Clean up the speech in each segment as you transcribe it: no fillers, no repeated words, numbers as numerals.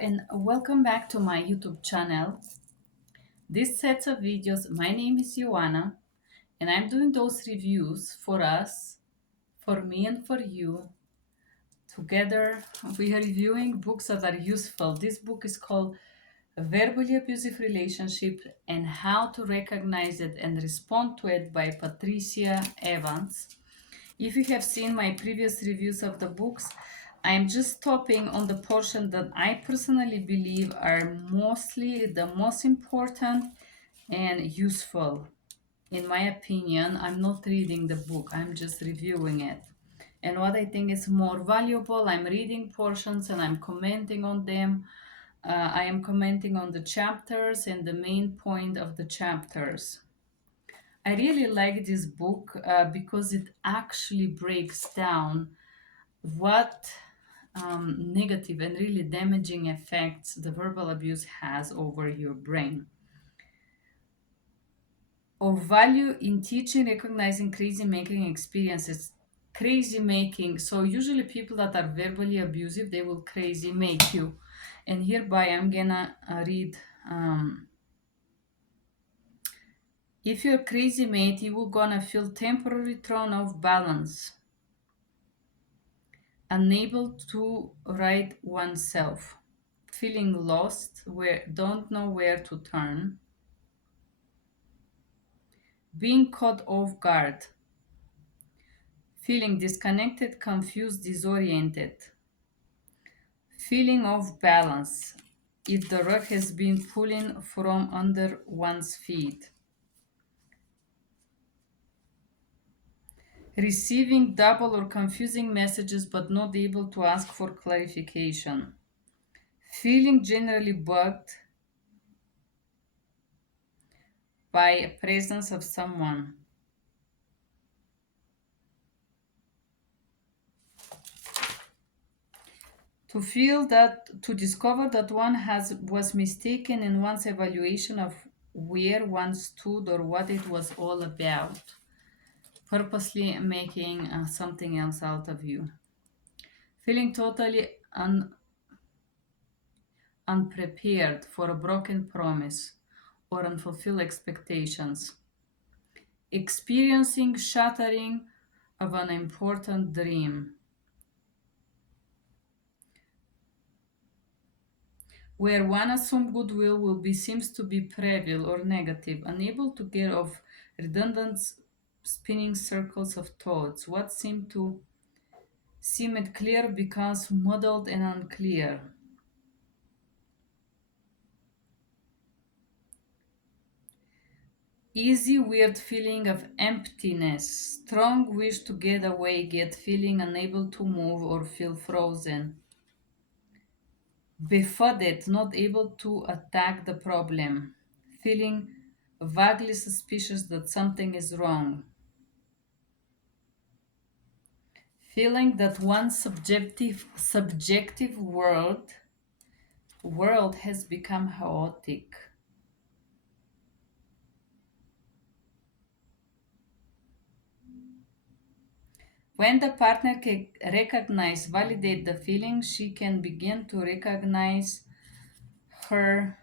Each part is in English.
and welcome back to my YouTube channel. This sets of videos, my name is Joanna, and I'm doing those reviews for us, for me and for you. Together, we are reviewing books that are useful. This book is called Verbally Abusive Relationship and How to Recognize It and Respond to It by Patricia Evans. If you have seen my previous reviews of the books, I am just stopping on the portion that I personally believe are mostly the most important and useful. In my opinion, I'm not reading the book, I'm just reviewing it. And what I think is more valuable, I'm reading portions and I'm commenting on them. I am commenting on the chapters and the main point of the chapters. I really like this book because it actually breaks down what negative and really damaging effects the verbal abuse has over your brain. Of value in teaching, recognizing crazy making experiences. Crazy making. So usually people that are verbally abusive, they will crazy make you. And hereby I'm gonna read. If you're crazy mate, you will gonna feel temporarily thrown off balance, unable to right oneself, feeling lost, where don't know where to turn, being caught off guard, feeling disconnected, confused, disoriented, feeling off balance, if the rug has been pulling from under one's feet, receiving double or confusing messages but not able to ask for clarification, feeling generally bugged by a presence of someone. To discover that one was mistaken in one's evaluation of where one stood or what it was all about, purposely making something else out of you. Feeling totally unprepared for a broken promise or unfulfilled expectations. Experiencing shattering of an important dream, where one assumed goodwill will be seems to be trivial or negative, unable to get off redundant spinning circles of thoughts. What seemed clear becomes muddled and unclear. Easy weird feeling of emptiness, strong wish to get away, yet feeling unable to move or feel frozen. Befuddled, not able to attack the problem, feeling vaguely suspicious that something is wrong, feeling that one's subjective world has become chaotic. When the partner can recognize, validate the feeling, she can begin to recognize her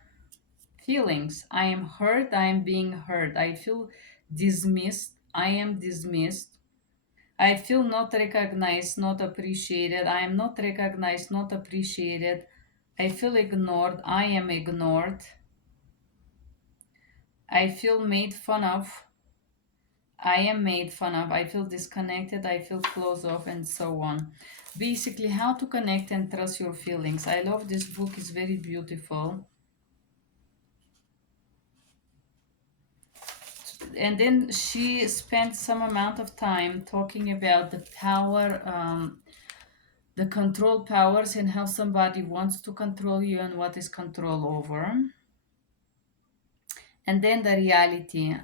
feelings. I am hurt, I am being hurt. I feel dismissed, I am dismissed. I feel not recognized, not appreciated. I am not recognized, not appreciated. I feel ignored, I am ignored. I feel made fun of, I am made fun of. I feel disconnected, I feel closed off, and so on. Basically, how to connect and trust your feelings. I love this book, it's very beautiful. And then she spent some amount of time talking about the power, the control powers, and how somebody wants to control you and what is control over. And then the reality,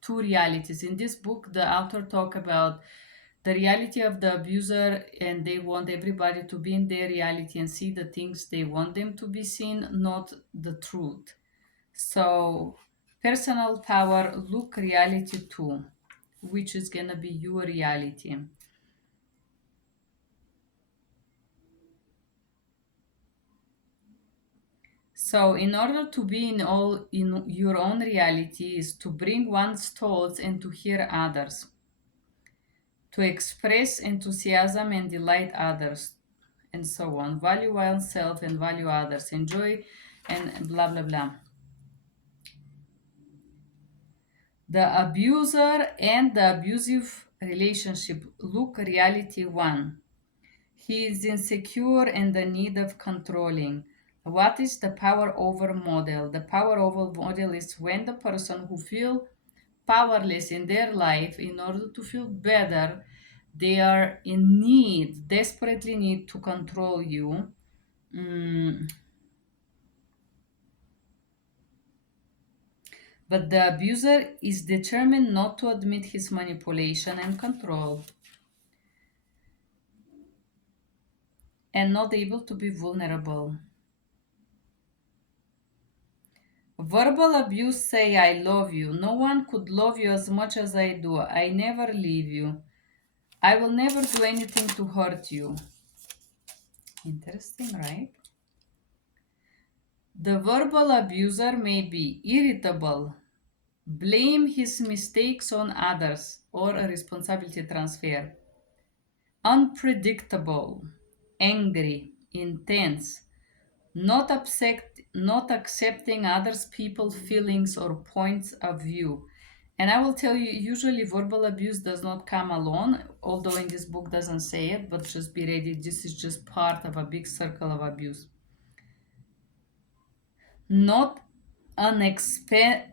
two realities. In this book, the author talk about the reality of the abuser, and they want everybody to be in their reality and see the things they want them to be seen, not the truth. So personal power, look reality too, which is gonna be your reality. So, in order to be in your own reality, is to bring one's thoughts and to hear others, to express enthusiasm and delight others, and so on. Value oneself and value others. Enjoy and blah blah blah. The abuser and the abusive relationship. Look, reality one. He is insecure and the need of controlling. What is the power over model? The power over model is when the person who feel powerless in their life, in order to feel better, they are in need, desperately need to control you. Mm, But the abuser is determined not to admit his manipulation and control, and not able to be vulnerable. Verbal abuse say I love you. No one could love you as much as I do. I never leave you. I will never do anything to hurt you. Interesting, right? The verbal abuser may be irritable, blame his mistakes on others, or a responsibility transfer. Unpredictable, angry, intense, not accepting others people's feelings or points of view. And I will tell you, usually verbal abuse does not come alone, although in this book doesn't say it, but just be ready. This is just part of a big circle of abuse. Not unexpressive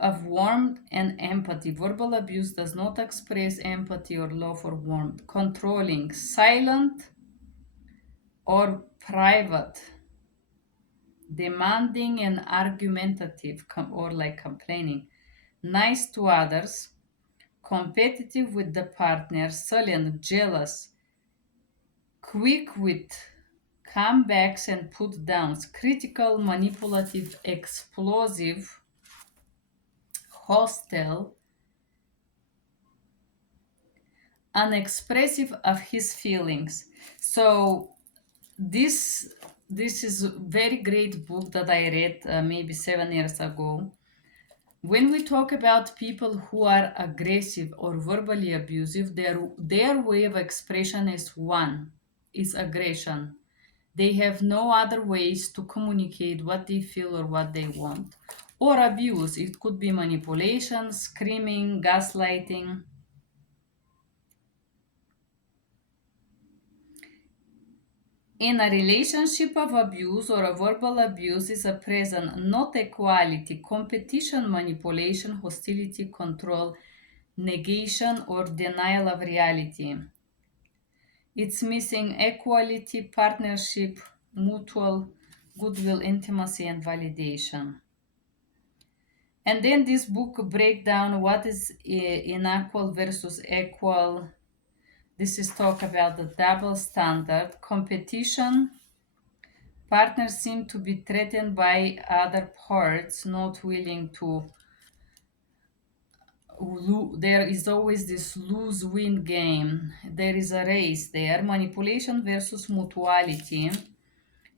of warmth and empathy. Verbal abuse does not express empathy or love or warmth. Controlling, silent or private, demanding and argumentative or like complaining, nice to others, competitive with the partner, sullen, jealous, quick with comebacks and put downs, critical, manipulative, explosive, hostile, unexpressive of his feelings. So this is a very great book that I read maybe 7 years ago. When we talk about people who are aggressive or verbally abusive, their way of expression is aggression. They have no other ways to communicate what they feel or what they want. Or abuse. It could be manipulation, screaming, gaslighting. In a relationship of abuse or a verbal abuse is a present not equality, competition, manipulation, hostility, control, negation, or denial of reality. It's missing equality, partnership, mutual goodwill, intimacy, and validation. And then this book break down what is unequal versus equal. This is talk about the double standard, competition. Partners seem to be threatened by other parts, not willing to. There is always this lose-win game. There is a race there. Manipulation versus mutuality.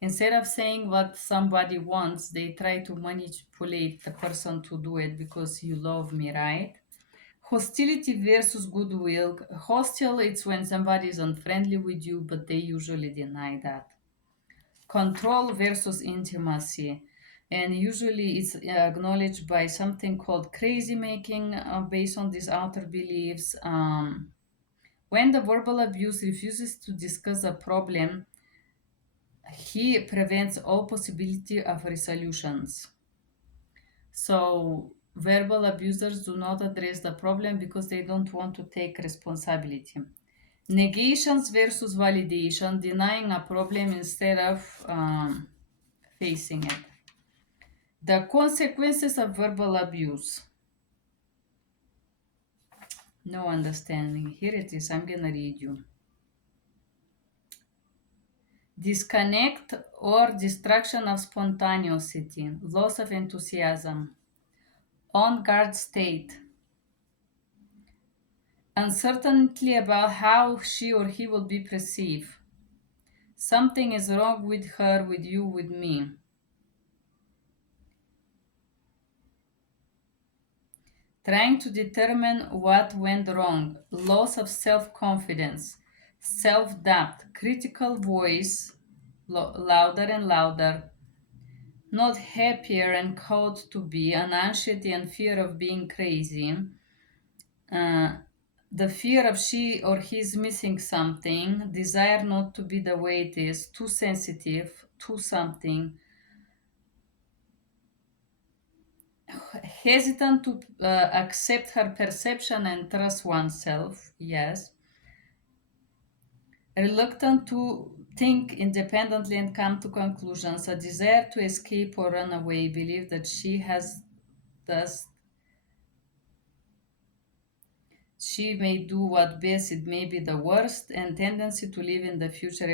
Instead of saying what somebody wants, they try to manipulate the person to do it because you love me, right? Hostility versus goodwill. Hostile, it's when somebody is unfriendly with you, but they usually deny that. Control versus intimacy. And usually it's acknowledged by something called crazy making based on these outer beliefs. When the verbal abuse refuses to discuss a problem, he prevents all possibility of resolutions. So verbal abusers do not address the problem because they don't want to take responsibility. Negations versus validation, denying a problem instead of facing it. The consequences of verbal abuse. No understanding. Here it is. I'm going to read you. Disconnect or destruction of spontaneity, loss of enthusiasm, on guard state, uncertainty about how she or he will be perceived. Something is wrong with her, with you, with me. trying to determine what went wrong, loss of self confidence, self doubt, critical voice louder and louder, not happier and called to be, an anxiety and fear of being crazy, uh, the fear of she or he's missing something, desire not to be the way it is, too sensitive to something, hesitant to accept her perception and trust oneself, yes, reluctant to think independently and come to conclusions, a desire to escape or run away, believe that thus she may do what best, it may be the worst, and tendency to live in the future,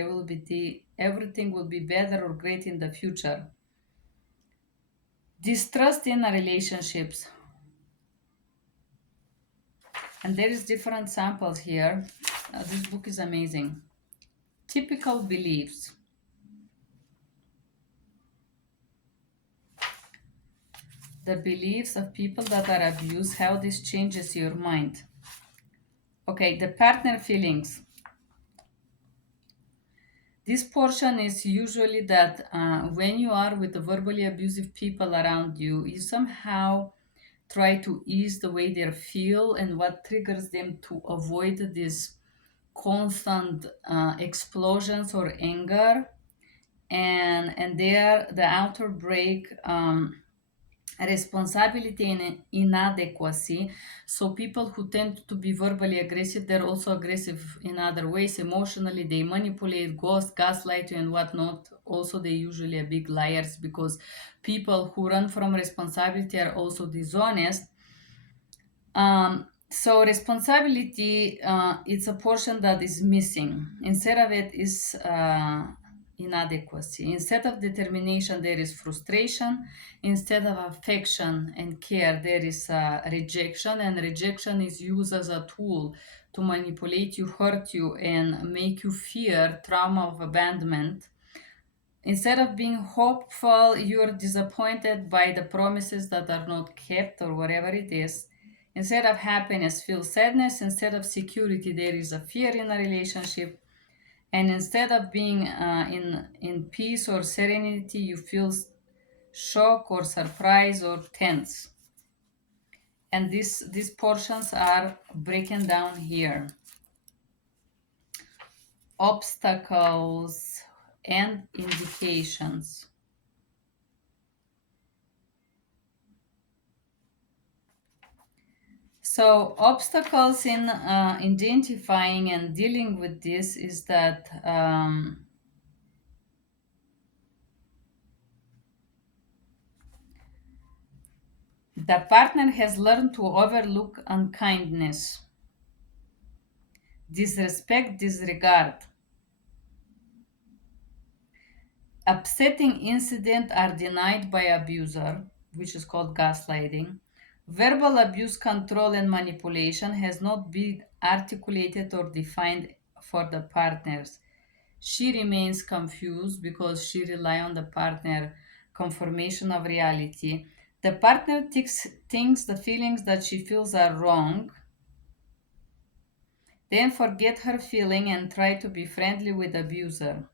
everything will be better or great in the future. Distrust in relationships. And there is different samples here. This book is amazing. Typical beliefs. The beliefs of people that are abused, how this changes your mind. Okay, the partner feelings. This portion is usually that when you are with the verbally abusive people around you, you somehow try to ease the way they feel and what triggers them to avoid these constant explosions or anger. And there, the outer break, responsibility and inadequacy. So people who tend to be verbally aggressive, they're also aggressive in other ways. Emotionally, they manipulate, gaslight you, and whatnot. Also, they usually are big liars, because people who run from responsibility are also dishonest. So responsibility, it's a portion that is missing. Instead of it is inadequacy. Instead of determination, there is frustration. Instead of affection and care, there is rejection. And rejection is used as a tool to manipulate you, hurt you, and make you fear trauma of abandonment. Instead of being hopeful, you're disappointed by the promises that are not kept or whatever it is. Instead of happiness, feel sadness. Instead of security, there is a fear in a relationship. And instead of being in peace or serenity, you feel shock or surprise or tense. And these portions are breaking down here. Obstacles and indications. So obstacles in identifying and dealing with this is that the partner has learned to overlook unkindness, disrespect, disregard. Upsetting incidents are denied by abuser, which is called gaslighting. Verbal abuse, control, and manipulation has not been articulated or defined for the partners. She remains confused because she relies on the partner confirmation of reality. The partner thinks the feelings that she feels are wrong, then forget her feeling and try to be friendly with abuser.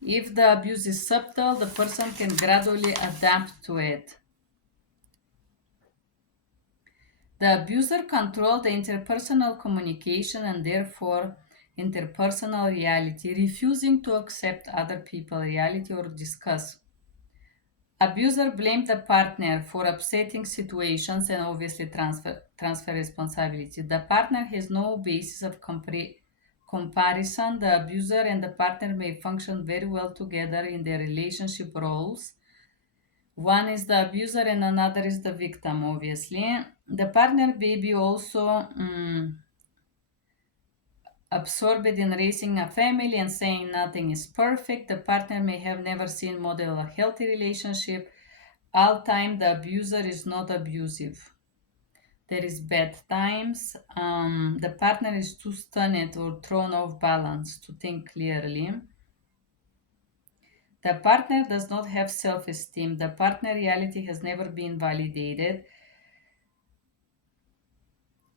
If the abuse is subtle, the person can gradually adapt to it. The abuser controls the interpersonal communication and therefore interpersonal reality, refusing to accept other people's reality or discuss. Abuser blames the partner for upsetting situations and obviously transfer responsibility. The partner has no basis of comparison. The abuser and the partner may function very well together in their relationship roles. One is the abuser and another is the victim, obviously. The partner may be also absorbed in raising a family and saying nothing is perfect. The partner may have never seen model a healthy relationship. All time the abuser is not abusive. There is bad times. The partner is too stunned or thrown off balance to think clearly. The partner does not have self esteem. The partner reality has never been validated.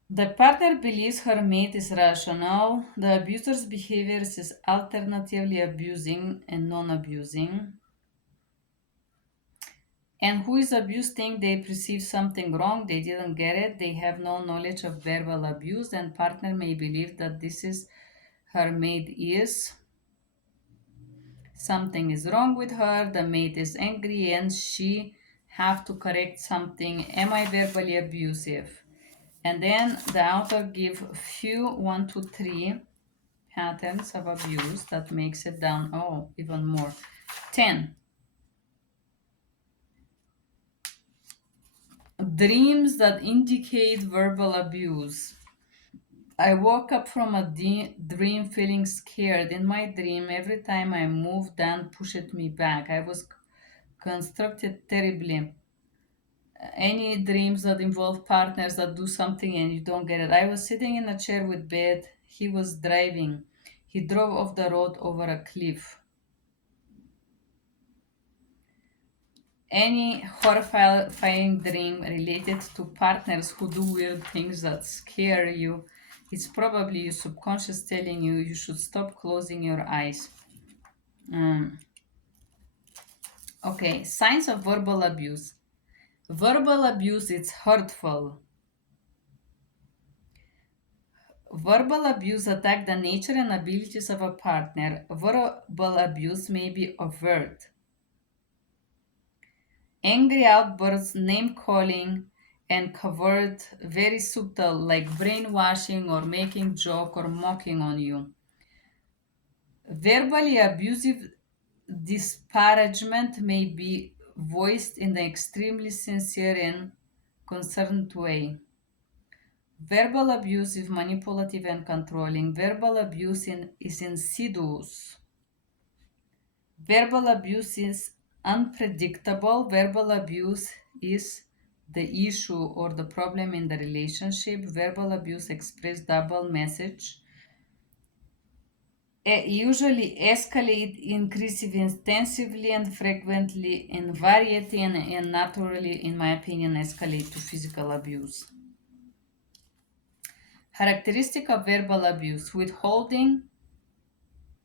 The partner believes her mate is rational. The abuser's behavior is alternatively abusing and non abusing. And who is abused think they perceive something wrong, they didn't get it, they have no knowledge of verbal abuse, and partner may believe that this is her mate is. Something is wrong with her, the mate is angry and she have to correct something. Am I verbally abusive? And then the author give few 1 to 3 patterns of abuse that makes it down even more. 10 dreams that indicate verbal abuse. I woke up from a dream feeling scared. In my dream, every time I moved, Dan pushed me back. I was constructed terribly. Any dreams that involve partners that do something and you don't get it. I was sitting in a chair with bed. He was driving. He drove off the road over a cliff. Any horrifying dream related to partners who do weird things that scare you, it's probably your subconscious telling you you should stop closing your eyes. Okay, signs of verbal abuse. Verbal abuse is hurtful. Verbal abuse attack the nature and abilities of a partner. Verbal abuse may be overt. Angry outbursts, name calling, and covert, very subtle, like brainwashing or making joke or mocking on you. Verbally abusive disparagement may be voiced in an extremely sincere and concerned way. Verbal abuse is manipulative and controlling. Verbal abuse is insidious. Verbal abuse is unpredictable. Verbal abuse is the issue or the problem in the relationship. Verbal abuse expresses double message. Usually escalate, increase intensively and frequently in variety and naturally, in my opinion, escalate to physical abuse. Characteristic of verbal abuse: withholding,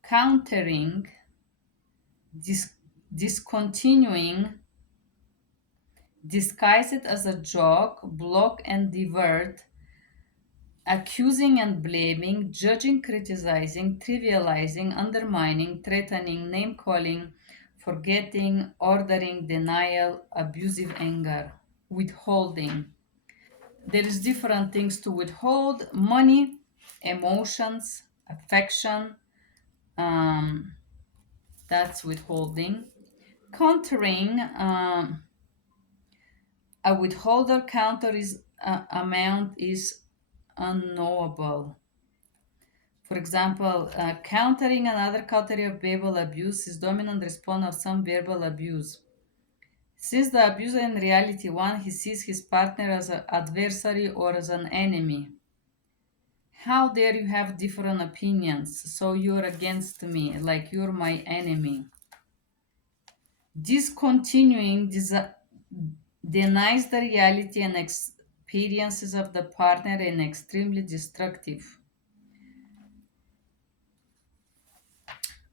countering, discontinuing, disguise it as a joke, block and divert, accusing and blaming, judging, criticizing, trivializing, undermining, threatening, name calling, forgetting, ordering, denial, abusive anger, withholding. There is different things to withhold: money, emotions, affection. That's withholding. Countering. A withholder counter is amount is unknowable. For example, countering another category of verbal abuse is dominant response of some verbal abuse. Since the abuser in reality one, he sees his partner as an adversary or as an enemy. How dare you have different opinions? So you're against me, like you're my enemy. Discontinuing denies the reality and experiences of the partner and extremely destructive.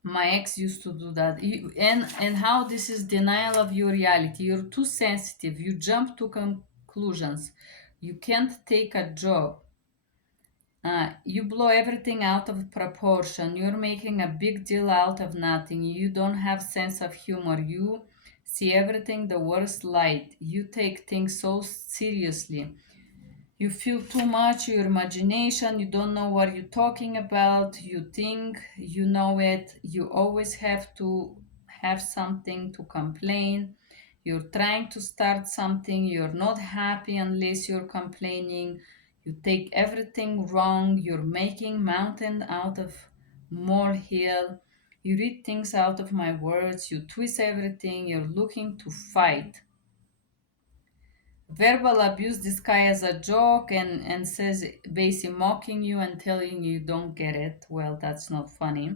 My ex used to do that. And how this is denial of your reality. You're too sensitive. You jump to conclusions. You can't take a job. You blow everything out of proportion. You're making a big deal out of nothing. You don't have sense of humor. You see everything the worst light. You take things so seriously. You feel too much, your imagination, you don't know what you're talking about, you think you know it, you always have to have something to complain. You're trying to start something, you're not happy unless you're complaining. You take everything wrong, you're making mountain out of molehill. You read things out of my words, you twist everything, you're looking to fight. Verbal abuse disguised as a joke and says basically mocking you and telling you don't get it. Well, that's not funny.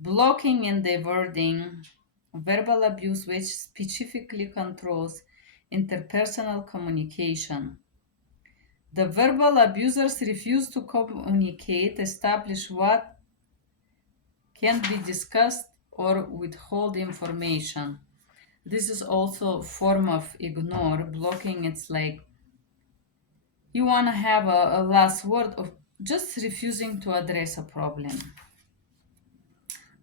Blocking and diverting. verbal abuse, which specifically controls interpersonal communication. The verbal abusers refuse to communicate, establish what can be discussed, or withhold information. This is also a form of ignore, blocking. It's like you want to have a last word of just refusing to address a problem.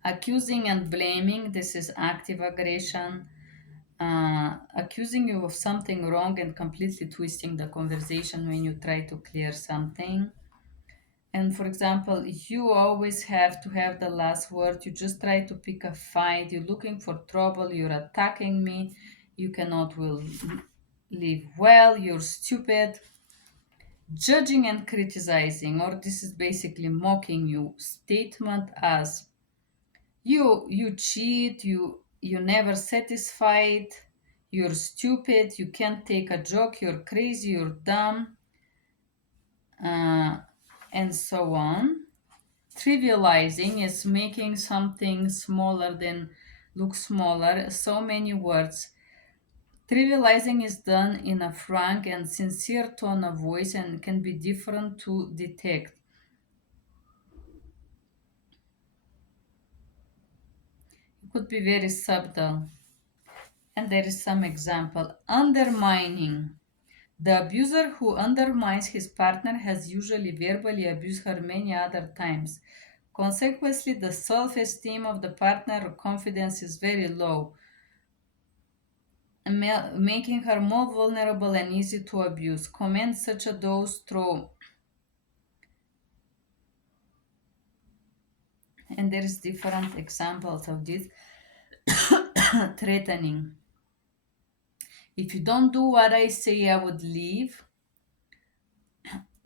Accusing and blaming, this is active aggression. Accusing you of something wrong and completely twisting the conversation when you try to clear something. And for example, you always have to have the last word. You just try to pick a fight. You're looking for trouble. You're attacking me. You cannot will live well. You're stupid. Judging and criticizing, or this is basically mocking you. Statement as you cheat. You never satisfied. You're stupid. You can't take a joke. You're crazy. You're dumb. Uh, and so on. Trivializing is making something smaller than look smaller. So many words. Trivializing is done in a frank and sincere tone of voice and can be different to detect. It could be very subtle. And there is some example. Undermining. The abuser who undermines his partner has usually verbally abused her many other times. Consequently, the self esteem of the partner or confidence is very low, making her more vulnerable and easy to abuse. Comments such as those throw, and there is different examples of this. Threatening. If you don't do what I say, I would leave.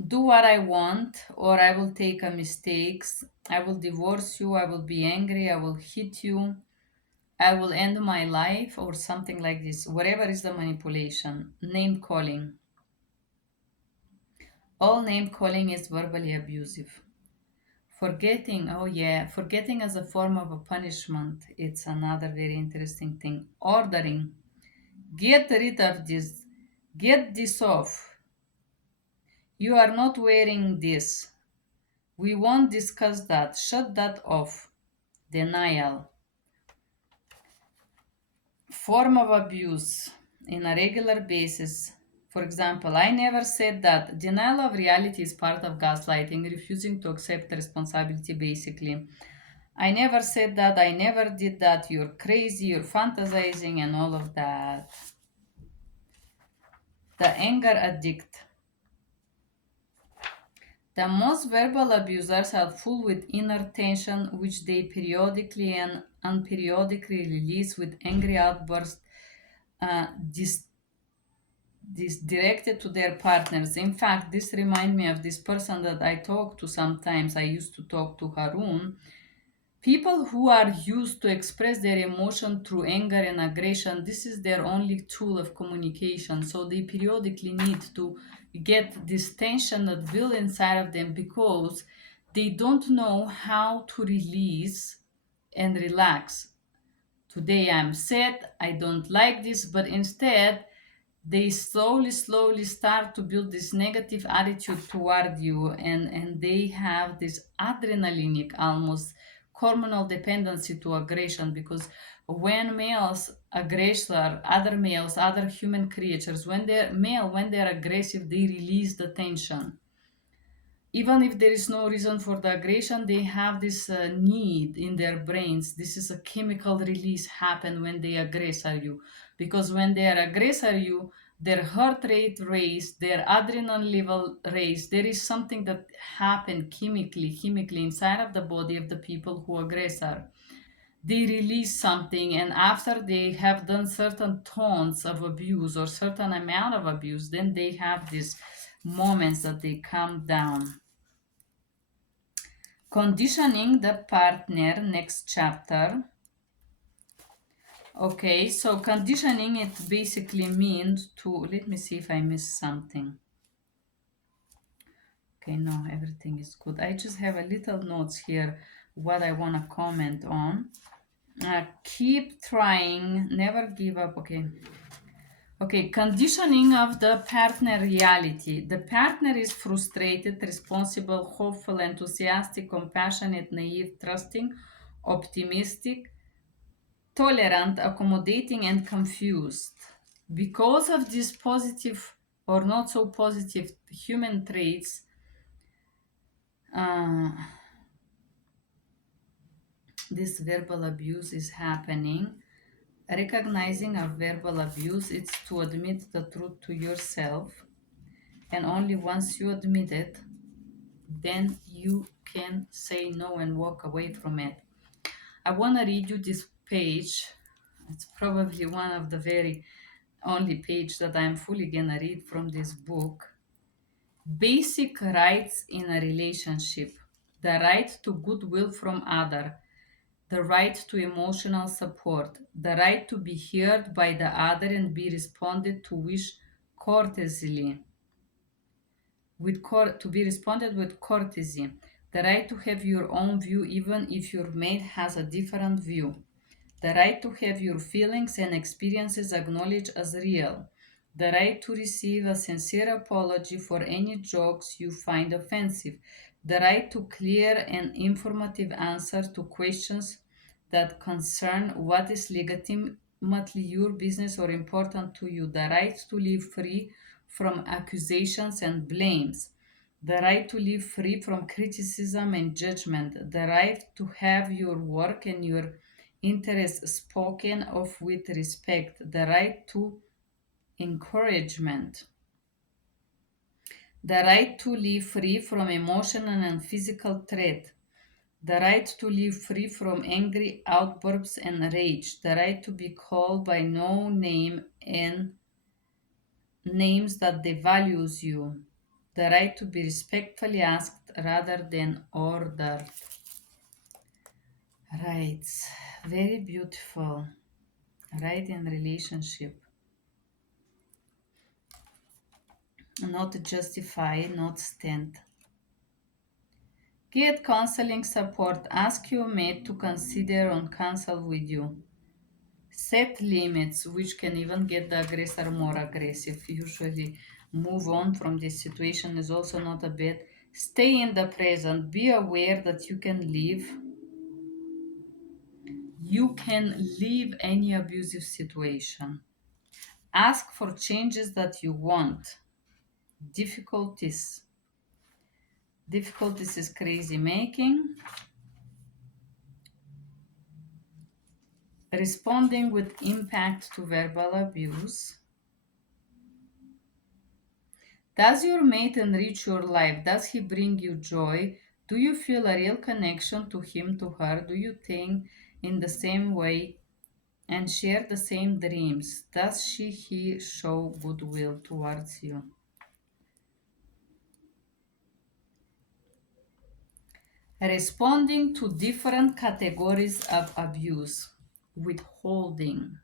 Do what I want, or I will take a mistakes. I will divorce you. I will be angry. I will hit you. I will end my life, or something like this. Whatever is the manipulation. Name calling. All name calling is verbally abusive. Forgetting, oh yeah, forgetting as a form of a punishment. It's another very interesting thing. Ordering. Get rid of this. Get this off. You are not wearing this. We won't discuss that. Shut that off. Denial. Form of abuse in a regular basis. For example, I never said that. Denial of reality is part of gaslighting, refusing to accept responsibility basically. I never said that. I never did that. You're crazy. You're fantasizing and all of that. The anger addict. The most verbal abusers are full with inner tension, which they periodically and unperiodically release with angry outbursts uh, dis- directed to their partners. In fact, this reminds me of this person that I talk to sometimes. I used to talk to Harun. People who are used to express their emotion through anger and aggression, this is their only tool of communication. So they periodically need to get this tension that built inside of them because they don't know how to release and relax. Today I'm sad, I don't like this, but instead they slowly start to build this negative attitude toward you, and they have this adrenalinic almost hormonal dependency to aggression, because when males aggressor other males, other human creatures, when they're aggressive, they release the tension. Even if there is no reason for the aggression, they have this need in their brains. This is a chemical release happen when they aggressor you, because when they are aggressor you, their heart rate raised, their adrenaline level raised. There is something that happened chemically inside of the body of the people who aggressor. They release something, and after they have done certain tones of abuse or certain amount of abuse, then they have these moments that they calm down. Conditioning the partner, next chapter. Okay, so conditioning, it basically means to, let me see if I missed something. Okay, no, everything is good. I just have a little notes here what I want to comment on. Keep trying, never give up. Okay. Okay, conditioning of the partner reality. The partner is frustrated, responsible, hopeful, enthusiastic, compassionate, naive, trusting, optimistic, tolerant, accommodating, and confused. Because of these positive or not so positive human traits, uh, this verbal abuse is happening. Recognizing a verbal abuse is to admit the truth to yourself, and only once you admit it, then you can say no and walk away from it. I want to read you this page. It's probably one of the very only page that I'm fully gonna read from this book. Basic rights in a relationship: the right to goodwill from other, the right to emotional support, the right to be heard by the other and be responded to wish courteously, to be responded with courtesy, the right to have your own view even if your mate has a different view, the right to have your feelings and experiences acknowledged as real, the right to receive a sincere apology for any jokes you find offensive, the right to clear and informative answer to questions that concern what is legitimately your business or important to you, the right to live free from accusations and blames, the right to live free from criticism and judgment, the right to have your work and your interests spoken of with respect, the right to encouragement, the right to live free from emotional and physical threat, the right to live free from angry outbursts and rage, the right to be called by no name and names that devalues you, the right to be respectfully asked rather than ordered. Rights, very beautiful. Right in relationship. Not justify, not stand. Get counseling support. Ask your mate to consider on counsel with you. Set limits, which can even get the aggressor more aggressive. Usually, move on from this situation is also not a bad. Stay in the present. Be aware that you can leave. You can leave any abusive situation. Ask for changes that you want. Difficulties. Difficulties is crazy making. Responding with impact to verbal abuse. Does your mate enrich your life? Does he bring you joy? Do you feel a real connection to him, to her? Do you think in the same way and share the same dreams? Does he show goodwill towards you? Responding to different categories of abuse. Withholding.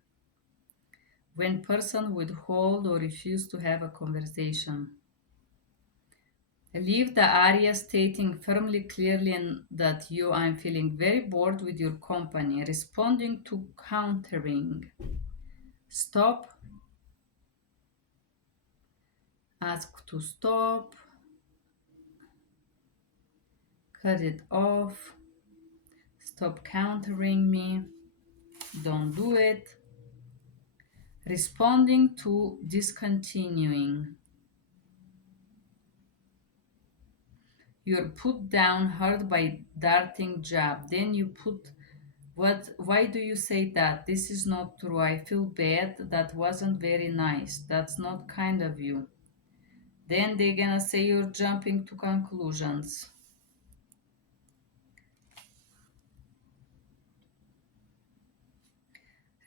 When person withhold or refuse to have a conversation. Leave the area stating firmly, clearly, and that you I'm feeling very bored with your company. Responding to countering. Stop. Ask to stop. Cut it off. Stop countering me. Don't do it. Responding to discontinuing. You're put down hard by darting jab. Then you put why do you say that? This is not true. I feel bad. That wasn't very nice. That's not kind of you. Then they're gonna say you're jumping to conclusions.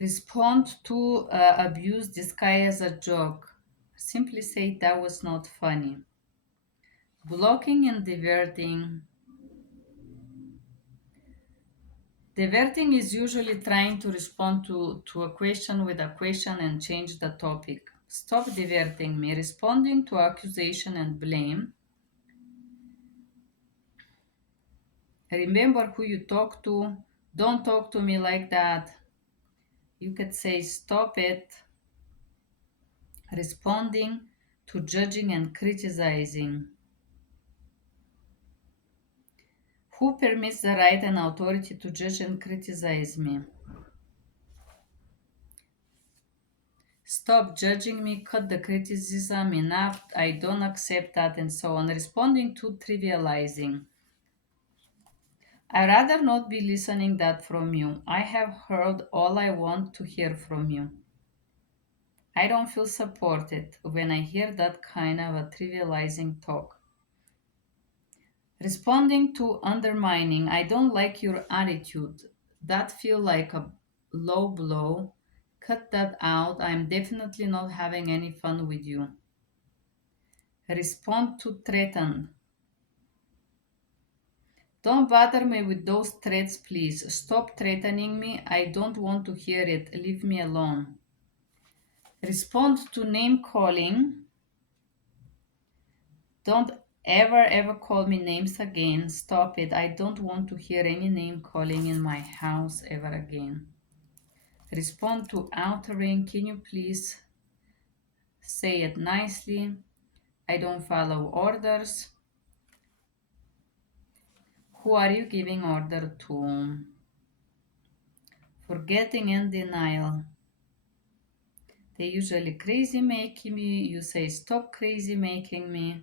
Respond to abuse disguised as a joke. Simply say that was not funny. Blocking and diverting. Diverting is usually trying to respond to a question with a question and change the topic. Stop diverting me. Responding to accusation and blame. Remember who you talk to. Don't talk to me like that. You could say, stop it. Responding to judging and criticizing. Who permits the right and authority to judge and criticize me? Stop judging me, cut the criticism, enough, I don't accept that, and so on. Responding to trivializing. I'd rather not be listening that from you. I have heard all I want to hear from you. I don't feel supported when I hear that kind of a trivializing talk. Responding to undermining. I don't like your attitude. That feel like a low blow. Cut that out. I'm definitely not having any fun with you. Respond to threaten. Don't bother me with those threats, please. Stop threatening me. I don't want to hear it. Leave me alone. Respond to name calling. Don't ever call me names again. Stop it. I don't want to hear any name calling in my house ever again. Respond to outering. Can you please say it nicely? I don't follow orders. Who are you giving order to? Forgetting and denial. They usually crazy making me. You say stop crazy making me.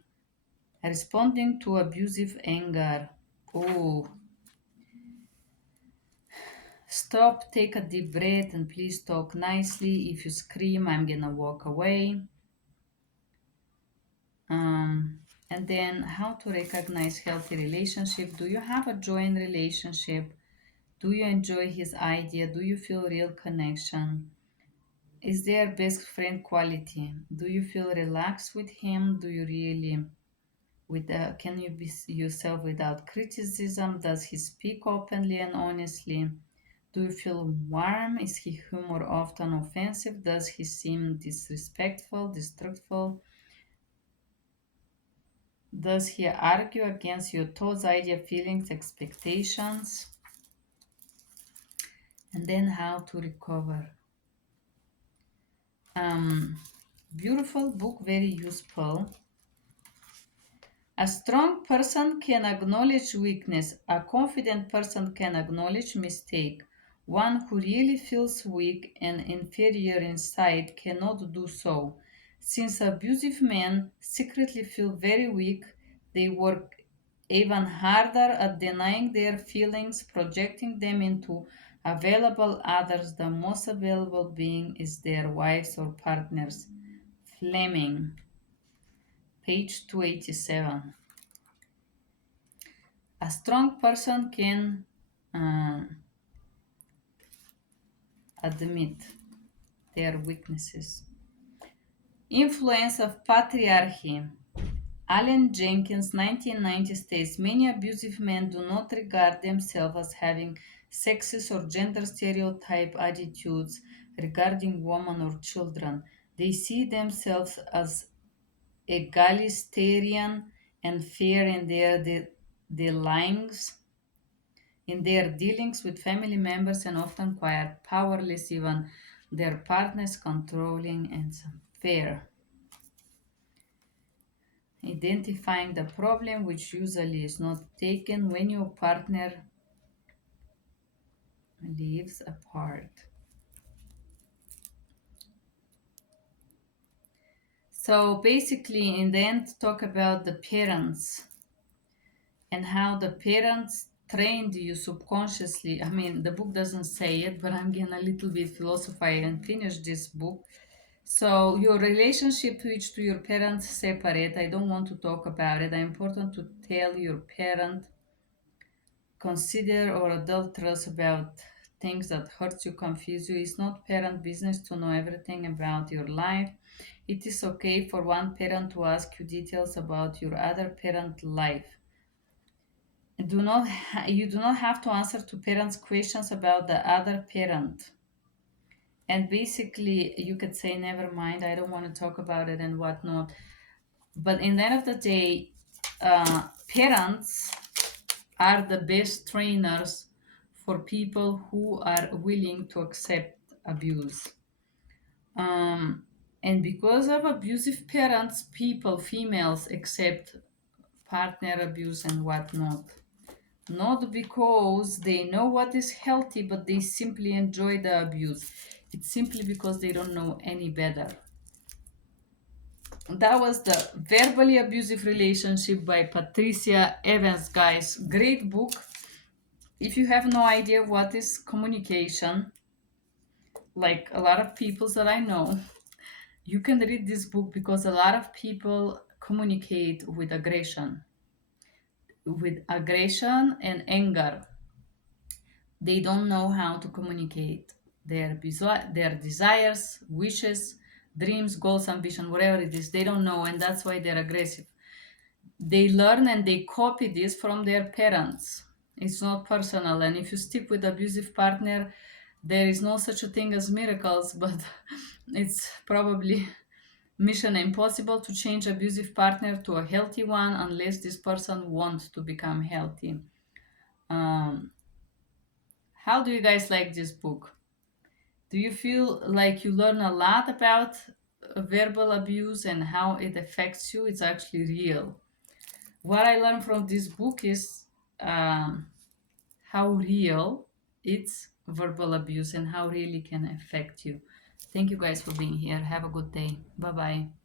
Responding to abusive anger. Oh, stop, take a deep breath, and please talk nicely. If you scream, I'm gonna walk away. And then how to recognize healthy relationship. Do you have a joint relationship? Do you enjoy his idea? Do you feel real connection? Is there best friend quality? Do you feel relaxed with him? Do you really can you be yourself without criticism? Does he speak openly and honestly? Do you feel warm? Is his humor often offensive? Does he seem disrespectful, destructive? Does he argue against your thoughts, ideas, feelings, expectations? And then how to recover. Beautiful book, very useful. A strong person can acknowledge weakness. A confident person can acknowledge mistake. One who really feels weak and inferior inside cannot do so. Since abusive men secretly feel very weak, they work even harder at denying their feelings, projecting them into available others. The most available being is their wives or partners. Fleming, page 287. A strong person can uh, admit their weaknesses. Influence of patriarchy. Allen Jenkins, 1990, states many abusive men do not regard themselves as having sexist or gender stereotype attitudes regarding women or children. They see themselves as egalitarian and fair in their dealings with family members and often quite powerless, even their partners controlling and unfair. Identifying the problem, which usually is not taken when your partner lives apart. So basically, in the end, talk about the parents and how the parents trained you subconsciously. I mean, the book doesn't say it, but I'm gonna a little bit philosophize and finish this book. So your relationship which to your parents separate. I don't want to talk about it. It's important to tell your parent, consider or adulterous about things that hurt you, confuse you. It's not parent business to know everything about your life. It is okay for one parent to ask you details about your other parent life. You do not have to answer to parents' questions about the other parent. And basically, you could say, never mind, I don't want to talk about it and whatnot. But in the end of the day, parents are the best trainers for people who are willing to accept abuse. Um, and because of abusive parents, people, females, accept partner abuse and whatnot. Not because they know what is healthy, but they simply enjoy the abuse. It's simply because they don't know any better. That was the Verbally Abusive Relationship by Patricia Evans, guys. Great book. If you have no idea what is communication, like a lot of people that I know, you can read this book because a lot of people communicate with aggression and anger. They don't know how to communicate their desires, wishes, dreams, goals, ambition, whatever it is. They don't know, and that's why they're aggressive. They learn and they copy this from their parents. It's not personal, and if you stick with abusive partner, there is no such a thing as miracles, but it's probably mission impossible to change abusive partner to a healthy one unless this person wants to become healthy. um, how do you guys like this book? Do you feel like you learn a lot about verbal abuse and how it affects you? It's actually real. What I learned from this book is um, how real it's verbal abuse and how really can affect you. Thank you guys for being here. Have a good day. Bye bye.